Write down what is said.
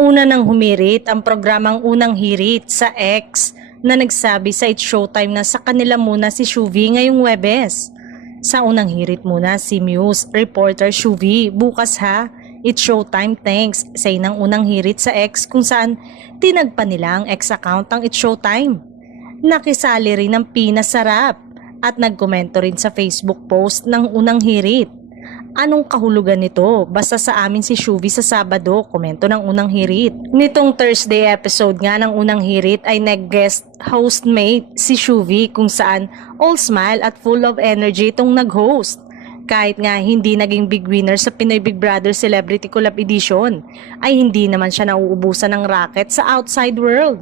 Una nang humirit ang programang Unang Hirit sa X na nagsabi sa It's Showtime na sa kanila muna si Shuvi ngayong Huwebes. Sa Unang Hirit muna si Muse reporter Shuvi, bukas ha, It's Showtime thanks, say ng Unang Hirit sa X kung saan tinagpa nila ang X account ng It's Showtime. Nakisali rin ng Pinasarap at nagkomento rin sa Facebook post ng Unang Hirit. Anong kahulugan nito? Basta sa amin si Shuvi sa Sabado, komento ng Unang Hirit. Nitong Thursday episode nga ng Unang Hirit ay nag-guest hostmate si Shuvi kung saan all smile at full of energy itong nag-host. Kahit nga hindi naging big winner sa Pinoy Big Brother Celebrity Collab Edition, ay hindi naman siya nauubusan ng racket sa outside world.